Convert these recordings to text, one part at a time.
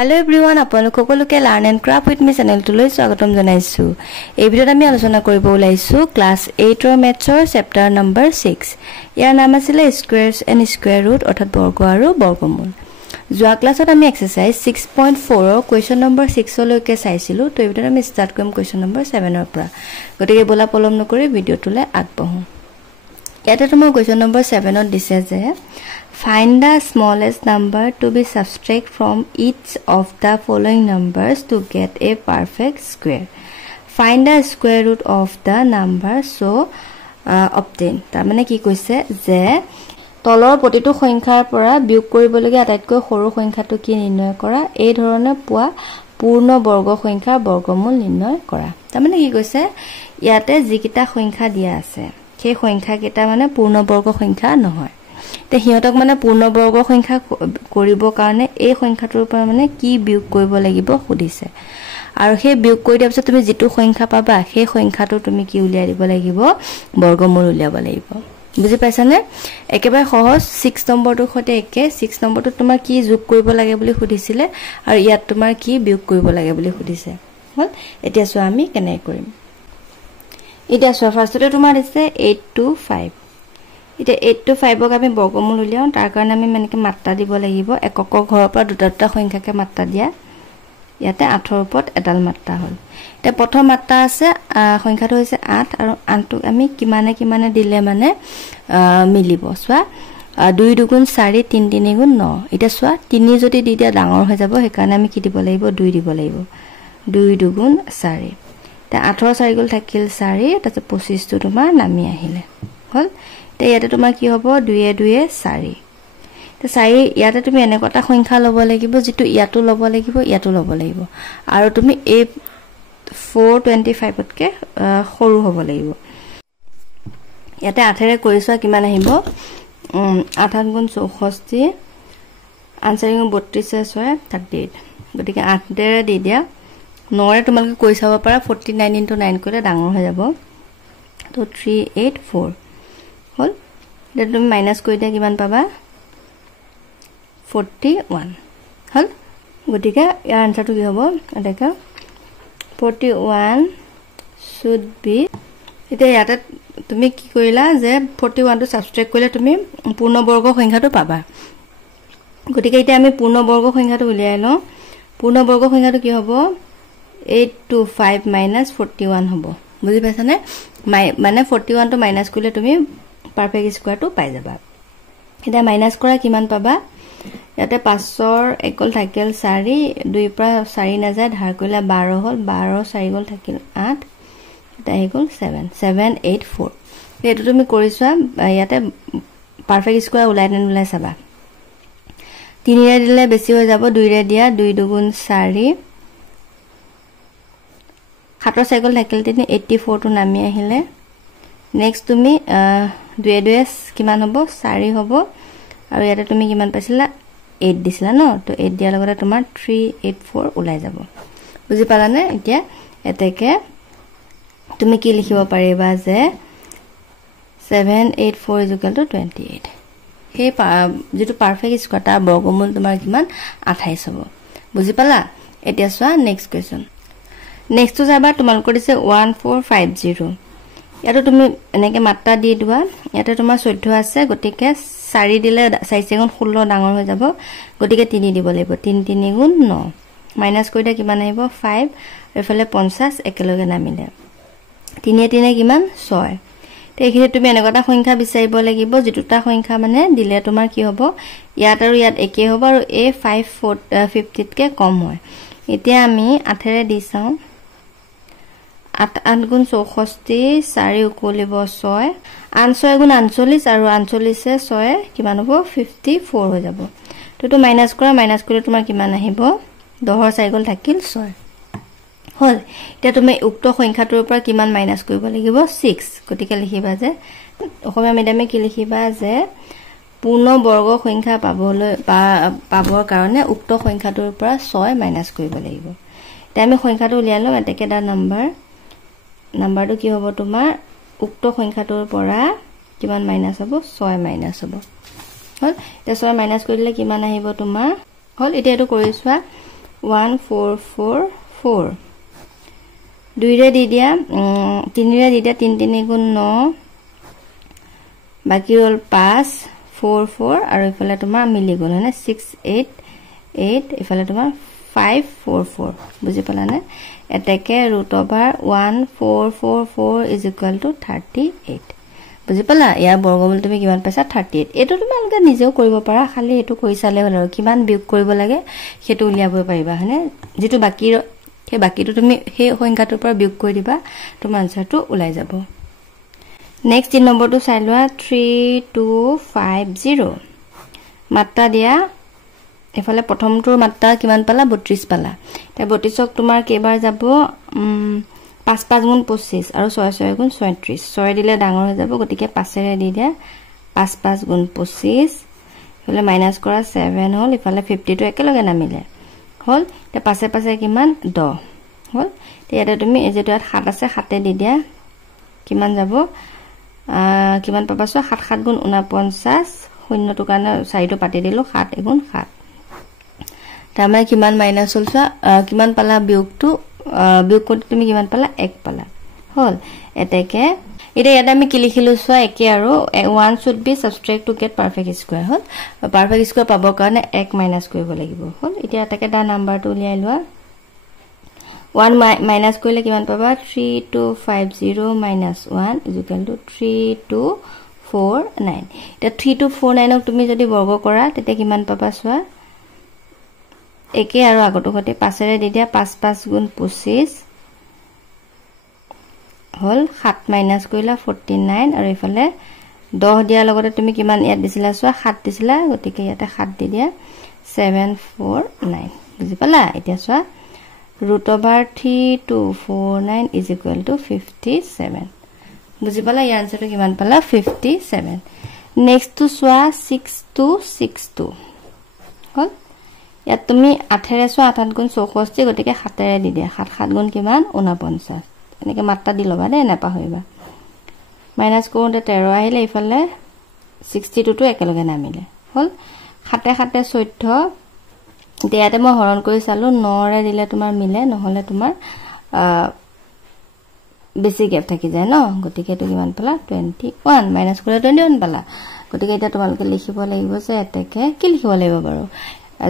Hello everyone, আপোনালোক সকলোকে learn and craft with মি চেনেলটোলৈ স্বাগতম জনাইছো। এই ভিডিঅ'ত আমি আলোচনা কৰিব ওলাইছো ক্লাছ 8 ৰ মেথছৰ চেপ্টাৰ নম্বৰ 6। ইয়াৰ নাম আছিল স্কুৱেৰছ এণ্ড স্কুৱেৰ ৰুট অৰ্থাৎ বৰ্গ আৰু বৰ্গমূল। যোৱা ক্লাছত আমি এক্সাৰসাইজ 6.4 ৰ কোৱেশ্চন নম্বৰ 6 লৈকে চাইছিলো। তো এই ভিডিঅ'ত আমি ষ্টাৰ্ট কৰিম কোৱেশ্চন নম্বৰ 7 ৰ পৰা। গতিকে বলা পলম নকৰি ভিডিঅ'টোলৈ আগবাঢ়ো। ইয়াতে তোমাৰ কোৱেশ্চন নম্বৰ 7 ত দিছে যে find the smallest number to be subtract from each of the following numbers to get a perfect square. Find the square root of the number so obtain. তাৰমানে কি কৈছে যে তলৰ প্ৰতিটো সংখ্যাৰ পৰা বিয়োগ কৰিবলগীয়া আটাইতকৈ সৰু সংখ্যাটো কি নিৰ্ণয় কৰা, এই ধৰণে পোৱা পূৰ্ণ বৰ্গ সংখ্যাৰ বৰ্গমূল নিৰ্ণয় কৰা। তাৰমানে কি কৈছে ইয়াতে যিকিটা সংখ্যা দিয়া আছে সেই সংখ্যা কেইটা মানে পূৰ্ণ বৰ্গ সংখ্যা নহয়। তে হিয়তক মানে পূৰ্ণ বৰ্গ সংখ্যা কৰিব কাৰণে এই সংখ্যাটোৰ পৰা মানে কি বিয়োগ কৰিব লাগিব সুধিছে। আৰু সেই বিয়োগ কৰি দিয়াৰ পিছত তুমি যেটো সংখ্যা পাবা সেই সংখ্যাটো তুমি কি উলিয়াই দিব লাগিব, বৰ্গমূল উলিয়াব লাগিব। বুজি পাইছানে? একেবাৰে সহজ। 6 নম্বৰটোৰ সৈতে একে। 6 নম্বৰটো তোমাৰ কি যোগ কৰিব লাগে বুলি সুধিছিলে আৰু ইয়াত তোমাৰ কি বিয়োগ কৰিব লাগে বুলি সুধিছে। হল, এতিয়া চোৱা আমি কেনে কৰিম। এতিয়া চোৱা ফাৰ্ষ্টতে তোমাৰ দিছে 8 to 5। এটা 8 to 5 ক আমি বৰ্গমূল উলিয়াও। তাৰ কাৰণে আমি মানে মাত্ৰা দিব লাগিব। এককৰ ঘৰৰ পৰা দুটা দুটা সংখ্যাকে মাত্ৰা দিয়া। ইয়াতে 8 ৰ ওপৰত এডাল মাত্ৰা হ'ল। এটা প্ৰথম মাত্ৰা আছে সংখ্যাটো হৈছে 8 আৰু আনটো আমি কিমানে কিমানে দিলে মানে মিলিব। চোৱা 2 2 4 3 3 9। এটা চোৱা 3 যদি দি দিয়া ডাঙৰ হৈ যাব, সেইকাৰণে আমি কি দিব লাগিব, 2 দিব লাগিব। 2 2 4। তে 8 ৰ 4 গল থাকিল 4, তাৰপিছত 25 টো তোমাৰ নামি আহিলে। হল, তে ইয়াতে তোমাৰ কি হ'ব, 2 2 4। তে 4 ইয়াতে তুমি এনেকটা সংখ্যা ল'ব লাগিব যেটো ইয়াতো ল'ব লাগিব, ইয়াতো ল'ব লাগিব। আৰু তুমি এই 425 তকে সৰু হ'ব লাগিব। ইয়াতে 8 ৰে কৰিছোৱা কিমান আহিব, 8 8 গুণ 64, 8 4 গুণ 32 6 38। গতিকে 8 ৰে দি দিয়া। 9 ৰে তোমালোকে কৰি চাব পাৰা 49 into 9 কৰিলে ডাঙৰ হৈ যাব। তো 384 হল। এটা তুমি মাইনাস কৰি দিয়া কিমান পাবা, 41 হল। গতিকে ইয়াৰ আনসাৰটো কি হ'ব, দেখা 41 should be। এতিয়া ইয়াতে তুমি কি কৰিলা যে 41 টো সাবট্ৰেক্ট কৰিলে তুমি পূৰ্ণ বৰ্গ সংখ্যাটো পাবা। গতিকে এতিয়া আমি পূৰ্ণ বৰ্গ সংখ্যাটো উলিয়াই লওঁ। পূৰ্ণ বৰ্গ সংখ্যাটো কি হ'ব, 825 - 41 হ'ব। বুজি পাইছানে? মানে 41 টো মাইনাস কৰিলে তুমি পাৰফেক্ট স্কয়াৰটো পাই যাবা। এটা মাইনাস কৰা কিমান পাবা, ইয়াতে 5 ৰ 1 গল থাকিল 4, 2 পৰা 4 না যায় ধাৰ কৰিলে 12 হল, 12 4 গল থাকিল 8, এটা আহি গল 7 784। এটো তুমি কৰিছোৱা। ইয়াতে পাৰফেক্ট স্কয়াৰ ওলাই ওলাই চাবা। 3 ৰে দিলে বেছি হৈ যাব, 2 ৰে দিয়া 2 2 4, 7 ৰ 4 গল থাকিল 3, 84 টো নামি আহিলে। নেক্সট তুমি 2 2 কিমান হ'ব, 4 হ'ব। আৰু ইয়াতে তুমি কিমান পাইছিলা, 8 দিছিলা ন। তো 8 দিয়াৰ লগতে তোমাৰ 384 ওলাই যাব। বুজি পালানে? এতিয়া এতেকে তুমি কি লিখিব পাৰিবা যে 784 = 28। সেই যেটো পাৰফেক্ট স্কয়াৰ তাৰ বৰ্গমূল তোমাৰ কিমান, 28 হ'ব। বুজি পালা? এতিয়া চোৱা নেক্সট কোৱেশ্চন। নেক্সটটো চাবা তোমালোকৰ দিছে 1450। ইয়াতো তুমি এনেকে মাত্ৰা দি দিবা। ইয়াতে তোমাৰ 14 আছে, গতিকে 4 দিলে 4 4 16 ডাঙৰ হৈ যাব। গতিকে 3 দিব লাগিব। 3 3 গুণ 9 মাইনাস কৰিলে কিমান আহিব, 5। এফালে 50 একেলগে নামিলে। 3 3 কিমান, 6। তে এইখিনি তুমি এনেকটা সংখ্যা বিচাৰিব লাগিব যেটোটা সংখ্যা মানে দিলে তোমাৰ কি হ'ব, ইয়াত আৰু ইয়াত একে হ'ব আৰু এ 550 তকে কম হয়। এতিয়া আমি 8 ৰে দি চাওঁ। 8 8 গুণ 64, 4 উকলিব 6, 8 6 গুণ 48 আৰু 48 6 কিমান হ'ব, 54 হৈ যাব। তো মাইনাস কৰা, মাইনাস কৰিলে তোমাৰ কিমান আহিব, 10 ৰ 4 গল থাকিল 6 হল। এতিয়া তুমি উক্ত সংখ্যাটোৰ পৰা কিমান মাইনাস কৰিব লাগিব, 6। গতিকে লিখিবা যে অসমীয়া মিডিয়ামে কি লিখিবা যে পূৰ্ণ বৰ্গ সংখ্যা পাবৰ কাৰণে উক্ত সংখ্যাটোৰ পৰা 6 মাইনাস কৰিব লাগিব। এতিয়া আমি সংখ্যাটো উলিয়াই লম। এটাকে দা নাম্বাৰটো কি হ'ব, তোমাৰ উক্ত সংখ্যাটোৰ পৰা কিমান মাইনাস হ'ব, 6 মাইনাস হ'ব। হল, এতিয়া 6 মাইনাস কৰিলে কিমান আহিব তোমাৰ, হল। এতিয়া এটো কৰিছোৱা 1444 2 रे দি দিয়া 3 रे দি দিয়া 3 3 গুণ 9 বাকি হল 5 4 4 আৰু ইফালে তোমাৰ মিলি গল হনে 6 8 8 ইফালে তোমাৰ 544 বুজি পালা না এটাকে √1444 = 38 বুজি পালা ইয়াৰ বৰ্গমূল তুমি কিমান পাইছা 38 এটো তুমি আলগা নিজেও কৰিব পাৰা খালি এটো কৈ চালে হল আৰু কিমান বিয়োগ কৰিব লাগে হেতু উলিয়াব পাৰিবা হনে যেটো বাকি সেই বাকিটো তুমি সেই সংখ্যাটোৰ পৰা বিয়োগ কৰি দিবা তোমাৰ আনসাৰটো ওলাই যাব নেক্সট 3 নম্বৰটো চাই লোৱা 3250 মাত্ৰা দিয়া এফালে প্ৰথমটোৰ মাত্ৰা কিমান পালা 32 পালা তে 32ক তোমাৰ কেবাৰ যাব 5 5 গুণ 25 আৰু 6 6 গুণ 36 6 দিলে ডাঙৰ হৈ যাব গটিকে 5 ৰে দি দিয়া 5 5 গুণ 25 ইফালে মাইনাস কৰা 7 হল ইফালে 50 টো একেলগে নামিলে হল তে পাছে পাছে কিমান 10 হল তে এটা তুমি এই যেটো 7 আছে 7 দি দিয়া কিমান যাব কিমান পাবা 7 7 গুণ 49 শূন্যটো কাৰণে 4 টো পাতি দিলো 7 গুণ 7 তামানে কিমান মাইনাস হল কিমান পালা বিয়োগটো বিয়োগ কৰি তুমি কিমান পালা 1 পালা হল এটাকে এটা ইয়াত আমি কি লিখিলো একে আৰু 1 should be subtract to get perfect square hall perfect square পাবৰ কাৰণে 1 মাইনাস কৰিব লাগিব হল এতিয়া এটাকে দা নাম্বাৰটো উলিয়াই লোৱা 1 মাইনাস কৰিলে কিমান পাবা 3250 minus 1 = 3249 এটা 3249 ক তুমি যদি বৰ্গ কৰা তেতিয়া কিমান পাবা সোৱা একে আৰু আগটো হতে 5 ৰে দি দিয়া 5 5 গুণ 25 হল 7 মাইনাস কৰিলা 49 আৰু ইফালে 10 দিয়া লগতে তুমি কিমান ইয়াত দিছিলা সোৱা 7 দিছিলা গটিকে ইয়াতে 7 দি দিয়া 749 বুজি পালা এতিয়া সোৱা √3249 = 57 বুজি পালা ইয়াৰ আনসাৰটো কিমান পালা 57 নেক্সট টু সোৱা 6262 হল ইয়াত তুমি 8 ৰে সোৱা 8 গুণ 64 গটিকে 7 ৰে দি দিয়া 7 7 গুণ কিমান 49 এনেকে মাত্ৰা দি লবা দে নাপাহৰিবা মাইনাস কৰোতে 13 আহিলে ইফালে 62 টো একেলগে নামিলে হল 7 7 14 ইয়াতে মই হৰণ কৰি চালো 9 ৰে দিলে তোমাৰ মিলে নহলে তোমাৰ বেছি গ্যাপ থাকি যায় ন গটিকে তো কিমান পালা 21 মাইনাস কৰিলে 21 পালা গটিকে এটা তোমালকে লিখিব লাগিব যে এটাকে কি লিখিব লাগিব বাৰু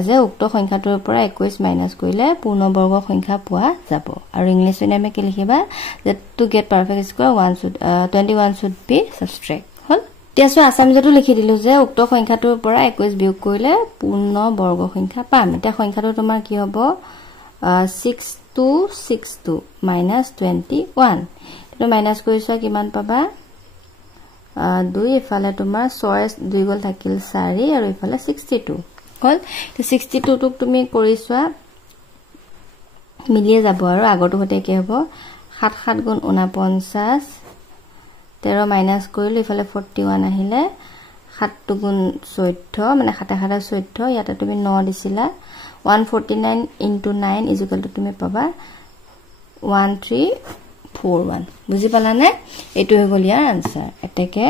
যে উক্ত সংখ্যাটোৰ পৰা 21 মাইনাস কৰিলে পূৰ্ণবৰ্গ সংখ্যা পোৱা যাব আৰু ইংলিশ মিডিয়ামে কি লিখিবা যে to get perfect square 21 should be subtract হল তেসো আসামিজটো লিখি দিলো যে উক্ত সংখ্যাটোৰ পৰা 21 বিয়োগ কৰিলে পূৰ্ণবৰ্গ সংখ্যা পাম এটা সংখ্যাটো তোমাৰ কি হ'ব 6262 minus 21 তো মাইনাস কৰিছা কিমান পাবা 2 ইফালে তোমাৰ 6 2 গল থাকিল 4 আৰু ইফালে 62 হল তো 62 টুক তুমি কৰিছা মিলিয়ে যাব আৰু আগটো হতে কি হ'ব 7 7 গুণ 49 13 মাইনাস কৰিলে ইফালে 41 আহিলে 7 গুণ 14 মানে 7 7 14 ইয়াতে তুমি 9 দিছিলা 149 into 9 = তুমি পাবা 1341 বুজি পালা নে এটো হৈ গল ইয়াৰ আনসাৰ এটাকে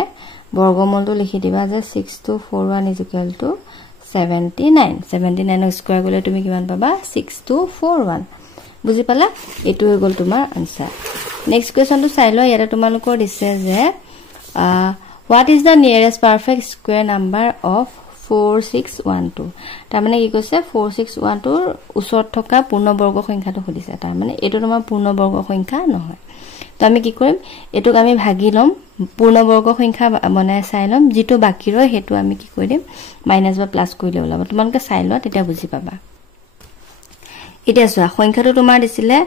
বৰ্গমূলটো লিখি দিবা যে 6241 = 79 79 ৰ স্কয়াৰ কৰিলে তুমি কিমান পাবা 6241 বুজি পালা এটো হৈ গল তোমাৰ আনসাৰ নেক্সট কোৱেশ্চনটো চাই লও ইয়াতে তোমালোকৰ দিছে যে what is the nearest perfect square number of 4612 তাৰ মানে কি কৈছে 4612 ৰ ওচৰত থকা পূৰ্ণবৰ্গ সংখ্যাটো খুদিছে তাৰ মানে এটো তোমাৰ পূৰ্ণবৰ্গ সংখ্যা নহয় তো আমি কি কৰিম এটোক আমি ভাগি লম পূৰ্ণবৰ্গ সংখ্যা বনাই চাই লম যেটো বাকি ৰয় হেতু আমি কি কৰিম মাইনাস বা প্লাস কৰিলে ওলাব তোমালোকে চাই লোৱা তেতিয়া বুজি পাবা এটা সোৱা সংখ্যাটো তোমাৰ দিছিলে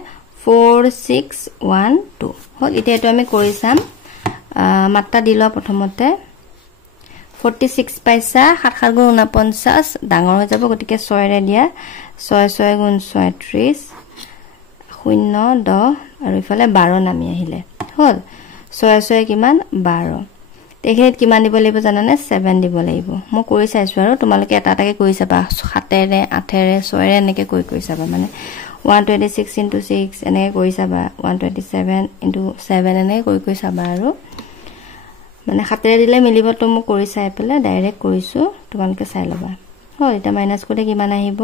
4612 হল এটা এটো আমি কৰি চাম মাত্ৰা দিলা প্ৰথমতে 46 পাইছা 7 7 গুণ 49 ডাঙৰ হৈ যাব গটিকে 6 ৰে দিয়া 6 6 গুণ 36 0 10 আৰু ইফালে 12 নামি আহিলে হল 6 6 কিমান 12 তেখেত কিমান দিব লাগিব জানানে 7 দিব লাগিব মই কৰি চাইছো আৰু তোমালোকে এটা এটাকে কৰি চাবা 7 ৰে 8 ৰে 6 ৰে এনেকে কৰি চাবা মানে 126 into 6 এনেকে কৰি চাবা 127 into 7 এনেকে কৰি চাবা আৰু মানে 7 ৰে দিলে মিলিব তো মই কৰি চাই পেলে ডাইৰেক্ট কৰিছো তোমালোকে চাই লবা হয় এটা মাইনাস কৰিলে কিমান আহিব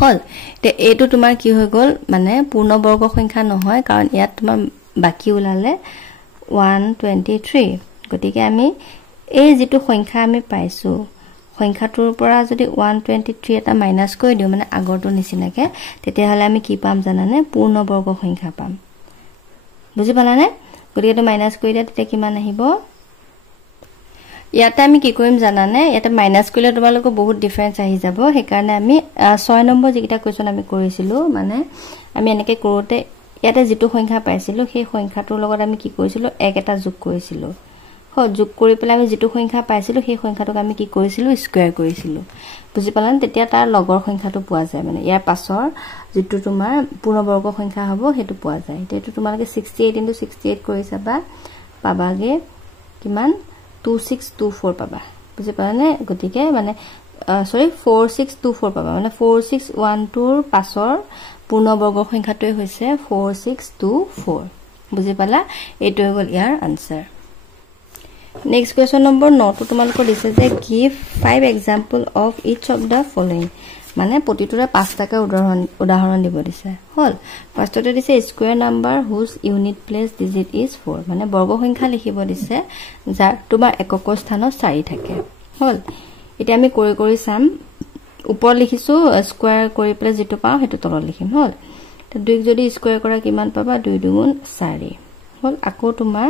হল তে এইটো তোমাৰ কি হৈ গল মানে পূৰ্ণবৰ্গ সংখ্যা নহয় কাৰণ ইয়াত তোমাৰ বাকি ওলালে 123 গতিকে আমি এই যেটো সংখ্যা আমি পাইছো সংখ্যাটোৰ পৰা যদি 123 এটা মাইনাস কৰি দিও মানে আগৰটো নিচিনাকে তেতিয়া হলে আমি কি পাম জানানে পূৰ্ণবৰ্গ সংখ্যা পাম বুজি পালানে গতিকে এটা মাইনাস কৰি দিয়া তেতিয়া কিমান আহিব ইয়াতে আমি কি কৰিম জানানে ইয়াতে মাইনাস কৰিলে তোমালোকৰ বহুত ডিফাৰেন্স আহি যাব সেই কাৰণে আমি 6 নম্বৰ যিটা কোৱেশ্চন আমি কৰিছিলো মানে আমি এনেকৈ কৰোতে ইয়াতে যেটো সংখ্যা পাইছিলো সেই সংখ্যাটোৰ লগত আমি কি কৰিছিলো এক এটা যোগ কৰিছিলো যোগ কৰি পেলাই আমি যেটো সংখ্যা পাইছিলো সেই সংখ্যাটোক আমি কি কৰিছিলো স্কয়াৰ কৰিছিলো বুজি পালানে তেতিয়া তাৰ লগৰ সংখ্যাটো পোৱা যায় মানে ইয়াৰ পাছৰ যেটো তোমাৰ পূৰ্ণবৰ্গ সংখ্যা হ'ব হেতু পোৱা যায় এটো তোমালোকে 68 * 68 কৰি চাবা পাবাগে কিমান 2624 পাবা বুজি পালানে গতিকে মানে সৰি 4624 পাবা মানে 4612 ৰ পাছৰ পূৰ্ণবৰ্গ সংখ্যাটোই হৈছে 4624 বুজি পালা এটো হ'ল ইয়াৰ answer Next question number 9 to তোমালোকৰ দিছে যে give 5 example of each of the following মানে প্ৰতিটোৰে 5টাকে উদাহৰণ দিব দিছে হল ফাৰ্ষ্টতে দিছে square number whose unit place digit is 4 মানে বৰ্গ সংখ্যা লিখিব দিছে যাৰ তোমাৰ একক স্থানত 4 থাকে হল এটা আমি কৰি চাম ওপৰ লিখিছো স্কয়াৰ কৰি প্লাস যেটো পাও হেতু তলত লিখিম হল তো 2 যদি স্কয়াৰ কৰা কিমান পাবা 2 * 2 = 4 হল আকৌ তোমাৰ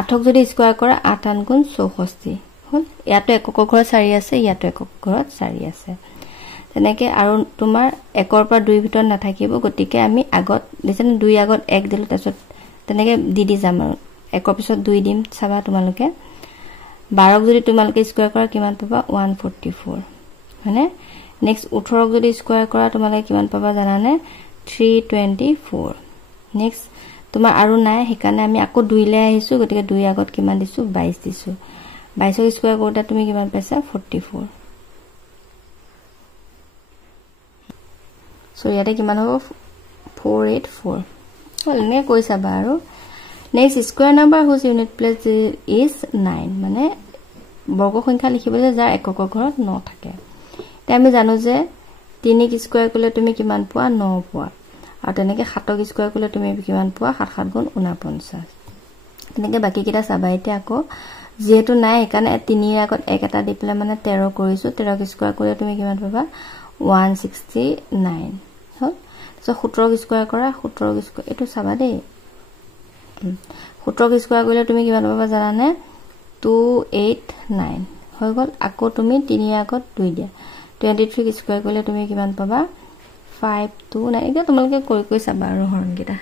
8ক যদি স্কয়াৰ কৰা 8 * 8 = 64 হল ইয়াতো একক ঘৰত 4 আছে ইয়াতো একক ঘৰত 4 আছে তেনেকে আৰু তোমাৰ একৰ পৰা 2 ভিতৰ নাথাকিব গতিকে আমি আগত দিছনে 2 আগত 1 দিলো তাৰছত তেনেকে দি যাম আৰু একৰ পিছত 2 দিম চাবা তোমালোকে 12ক যদি তোমালোকে স্কয়াৰ কৰা কিমান পাবা 144 মানে নেক্সট 18ক যদি স্কয়াৰ কৰা তোমালোকে কিমান পাবা জানানে 324 নেক্সট তোমাৰ আৰু নাই হেকানে আমি আকৌ 2 লৈ আহিছো গতিকে 2 আগত কিমান দিছো 22 দিছো 22ক স্কয়াৰ কৰোতে তুমি কিমান পাইছা 44 সো ইয়াতে কিমান হ'ব 484 হলনে কৈ চাবা আৰু next square number whose unit place is 9 মানে বৰ্গ সংখ্যা লিখিবলৈ যাৰ একক ঘৰত 9 থাকে তে আমি জানো যে 3ক স্কয়াৰ কৰিলে তুমি কিমান পোৱা 9 পোৱা আৰু তেনেকে 7ক স্কয়াৰ কৰিলে তুমি কিমান পোৱা 7 7 গুণ 49 তেনেকে বাকি কিটা চাবা এতিয়া আকৌ যেহেতু নাই একানে 3 ৰ আগত 1 এটা দি পেলে মানে 13 কৰিছো 13ক স্কয়াৰ কৰিলে তুমি কিমান পাবা 169 হল সো 17ক স্কয়াৰ কৰা 17ক স্কয়াৰ এটো চাবা দেই 17ক স্কয়াৰ কৰিলে তুমি কিমান পাবা জানানে 289 হৈ গল আকৌ তুমি 3 ৰ আগত 2 দিয়া 23ক স্কয়াৰ কৰিলে তুমি কিমান পাবা 529 এটা তোমালোকে কৈ চাবা আৰু হৰণ কিটা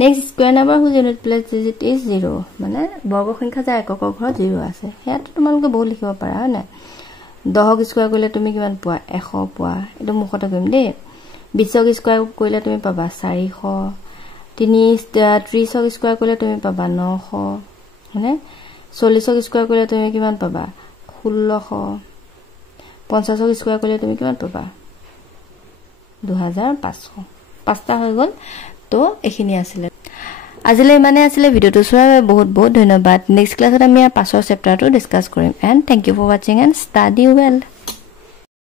next square number whose unit place digit is 0 মানে বৰ্গ সংখ্যা যাৰ একক ঘৰত 0 আছে হেয়াটো তোমালোকে বহু লিখিব পাৰা হয় না 10ক স্কয়াৰ কৰিলে তুমি কিমান পোৱা 100 পোৱা এটো মুখতে কৰিম দেই 20ক স্কয়াৰ কৰিলে তুমি পাবা 400 30ক স্কয়াৰ কৰিলে তুমি পাবা 900 মানে 40ক স্কয়াৰ কৰিলে তুমি কিমান পাবা 1600 50ক স্কয়াৰ কৰিলে তুমি কিমান পাবা 2500 পাঁচটা হৈ গল তো এখিনি আছিল আজিলে মানে আছিল ভিডিওটো চোৱাৰ বহুত বহুত ধন্যবাদ নেক্সট ক্লাছত আমি পাছৰ চেপ্টাৰটো ডিসকাস কৰিম and thank you for watching and study well